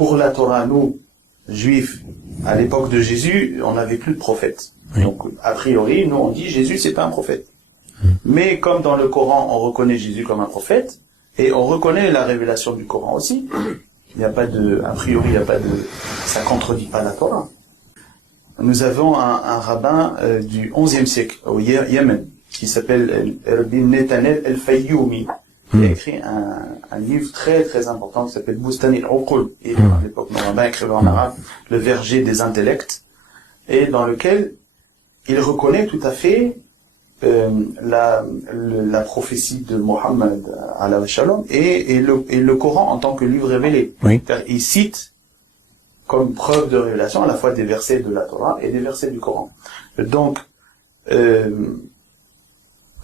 pour la Torah, nous, juifs, à l'époque de Jésus, on n'avait plus de prophète. Oui. Donc, a priori, nous on dit Jésus, c'est pas un prophète. Mais comme dans le Coran, on reconnaît Jésus comme un prophète, et on reconnaît la révélation du Coran aussi, il n'y a pas de, a priori, il n'y a pas de, ça contredit pas la Torah. Nous avons un rabbin du XIe siècle au Yémen qui s'appelle Rabbi Netanel El-Fayoumi. Il a écrit un livre très très important qui s'appelle Bustan al-Uqul. Et à l'époque, nos rabbins écrivaient en arabe le verger des intellects, et dans lequel il reconnaît tout à fait la prophétie de Mohammed alayhi shalom et le Coran en tant que livre révélé. Oui. Il cite comme preuve de révélation à la fois des versets de la Torah et des versets du Coran. Donc,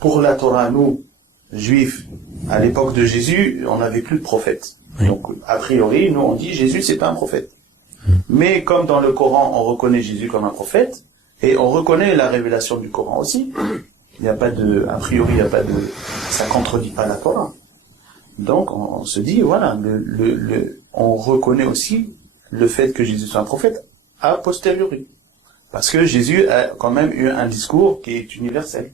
pour la Torah, nous, juifs, à l'époque de Jésus, on n'avait plus de prophète. Oui. Donc, a priori, nous on dit Jésus, c'est pas un prophète. Mais comme dans le Coran, on reconnaît Jésus comme un prophète, et on reconnaît la révélation du Coran aussi, il n'y a pas de, a priori, il n'y a pas de, ça contredit pas la Torah. Donc, on se dit, voilà, on reconnaît aussi le fait que Jésus soit un prophète a posteriori. Parce que Jésus a quand même eu un discours qui est universel.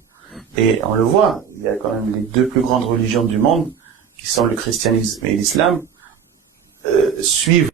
Et on le voit, il y a quand même les deux plus grandes religions du monde, qui sont le christianisme et l'islam, suivent